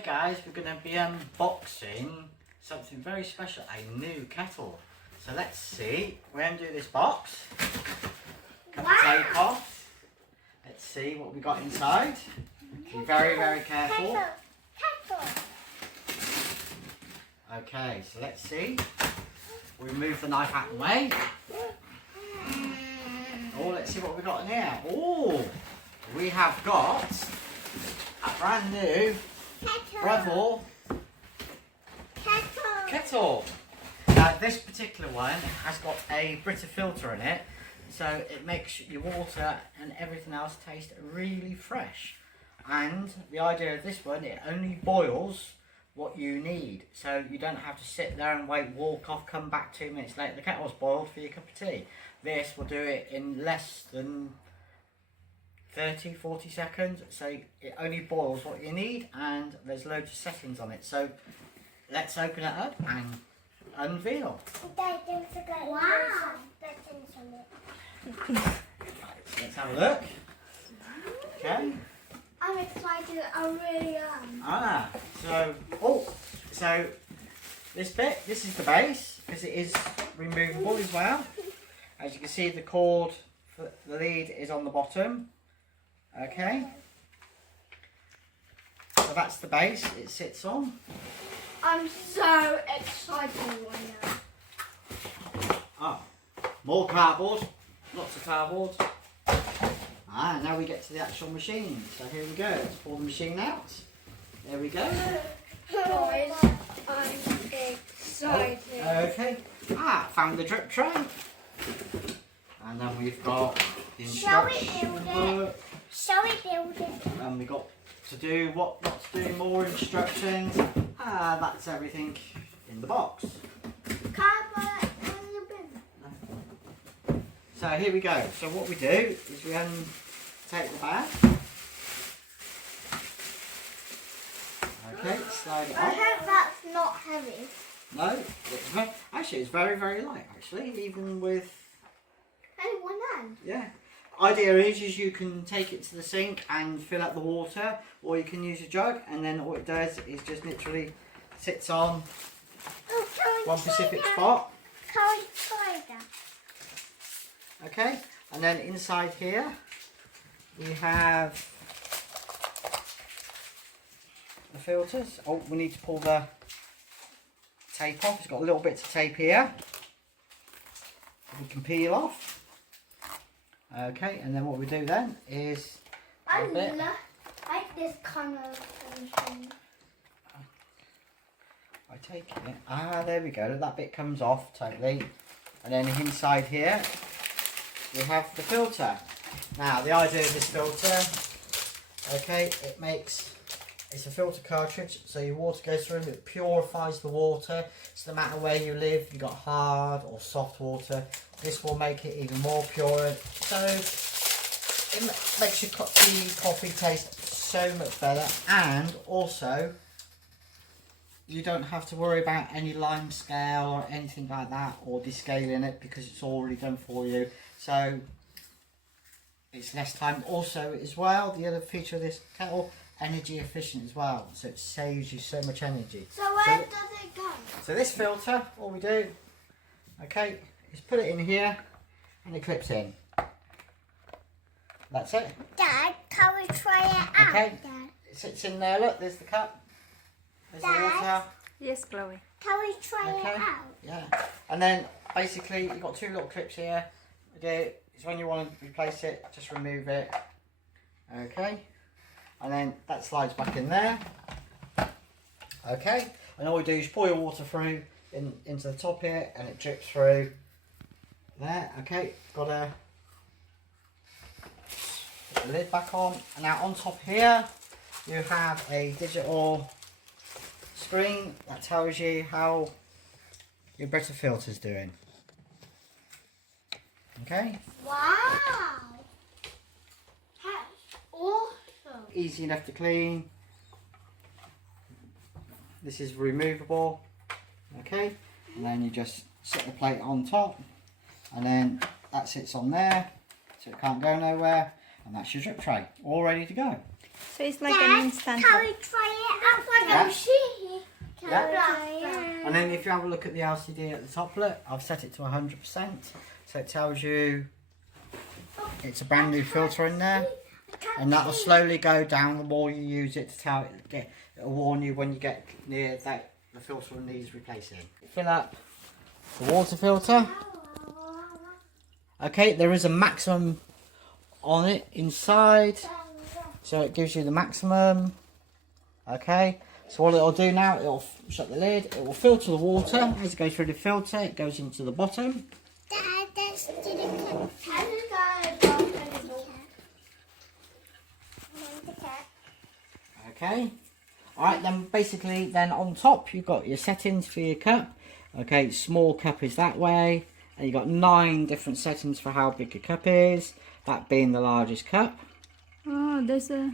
Today guys, we're going to be unboxing something very special, a new kettle. So let's see, we're going to do this box, cut the tape off, let's see what we got inside. Be very, very careful. Okay, so let's see, we move the knife out of the way. Oh, let's see what we got in here. Oh, we have got a brand new Breville kettle. Now this particular one has got a Brita filter in it, so it makes your water and everything else taste really fresh. And the idea of this one, it only boils what you need, so you don't have to sit there and wait, walk off, come back 2 minutes later, the kettle's boiled for your cup of tea. This will do it in less than 30-40 seconds, so it only boils what you need, and there's loads of settings on it. So let's open it up and unveil. Wow! Let's have a look. Okay. I'm excited, I really am. So this bit, this is the base, because it is removable as well. As you can see, the cord for the lead is on the bottom. Okay. So that's the base it sits on. I'm so excited right now. Ah, more cardboard, lots of cardboard. Now we get to the actual machine. So here we go, let's pull the machine out. There we go. Guys, I'm excited. Okay, found the drip tray. And then we've got the instruction book. Shall we build it? And we got to do what not to do, more instructions. That's everything in the box. Cardboard and the bin. So here we go. So what we do is we take the bag. Okay, slide it I off. hope that's not heavy. No, actually it's very, very light actually, even with, Only one hand. yeah. Idea is you can take it to the sink and fill up the water, or you can use a jug, and then all it does is just literally sits on one specific spot. Can we try that? Okay, and then inside here we have the filters. Oh, we need to pull the tape off. It's got little bits of tape here we can peel off. Okay, and then what we do then is I like this kind of thing. I take it. There we go. That bit comes off totally, and then inside here we have the filter. Now the idea of this filter, okay, it's a filter cartridge, so your water goes through, it purifies the water. So no matter where you live, you've got hard or soft water, this will make it even more pure. So it makes your coffee taste so much better, and also you don't have to worry about any lime scale or anything like that, or descaling it, because it's already done for you. So it's less time. Also as well, the other feature of this kettle, energy efficient as well, so it saves you so much energy. So where does it go? So this filter, all we do, okay, is put it in here and it clips in. That's it. Dad, can we try it out? Okay. Dad? It sits in there, look, there's the cup. There's the water. Yes, Chloe. Can we try Okay. it out? Yeah. And then basically you've got two little clips here. It's when you want to replace it, just remove it. Okay. And then that slides back in there. Okay. And all we do is pour your water through into the top here, and it drips through there. Okay. Got to put the lid back on. And now on top here you have a digital screen that tells you how your Brita filter's doing. Okay. Wow! That's awesome. Easy enough to clean. This is removable. Okay. And then you just set the plate on top, and then that sits on there, so it can't go nowhere. And that's your drip tray, all ready to go. So it's like Dad, an instant. can we try it out? And then if you have a look at the LCD at the top, look, I've set it to 100%. So it tells you it's a brand new filter in there. And that'll slowly go down the more you use it to it'll warn you when you get near that the filter needs replacing. Fill up the water filter. Okay, there is a maximum on it inside. So it gives you the maximum. Okay, so what it'll do now, it'll shut the lid, it will filter the water. As it goes through the filter, it goes into the bottom. Okay, alright, then basically then on top you've got your settings for your cup. Okay, small cup is that way, and you've got 9 different settings for how big your cup is, that being the largest cup. Oh, there's a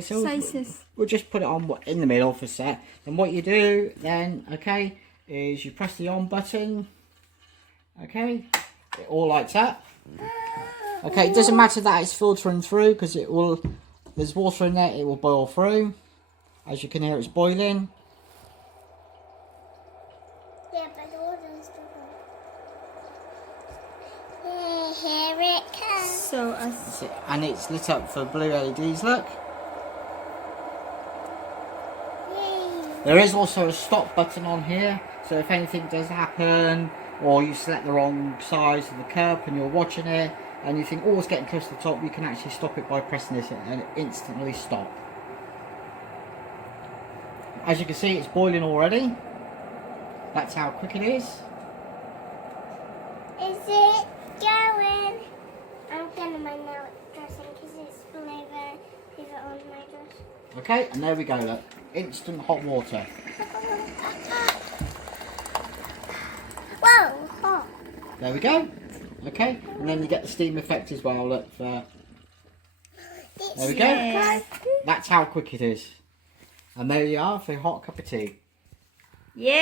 so sizes. We'll just put it on in the middle for set. Then what you do then, okay, is you press the on button. Okay, it all lights up. Okay, it doesn't matter that it's filtering through because it will. There's water in there, it will boil through. As you can hear, it's boiling. Yeah, but the water's still going. Here it comes. So And it's lit up for blue LEDs, look. Yay. There is also a stop button on here, so if anything does happen, or you select the wrong size of the cup and you're watching it, and you think, oh, it's getting close to the top, you can actually stop it by pressing this and it instantly stop. As you can see, it's boiling already. That's how quick it is. Is it going? I'm getting my nail dressing because it's spilled over on my dress. Okay, and there we go, look. Instant hot water. Whoa, hot. There we go. Okay, and then you get the steam effect as well, look. There we go. yeah. That's how quick it is. And there you are for a hot cup of tea. Yay!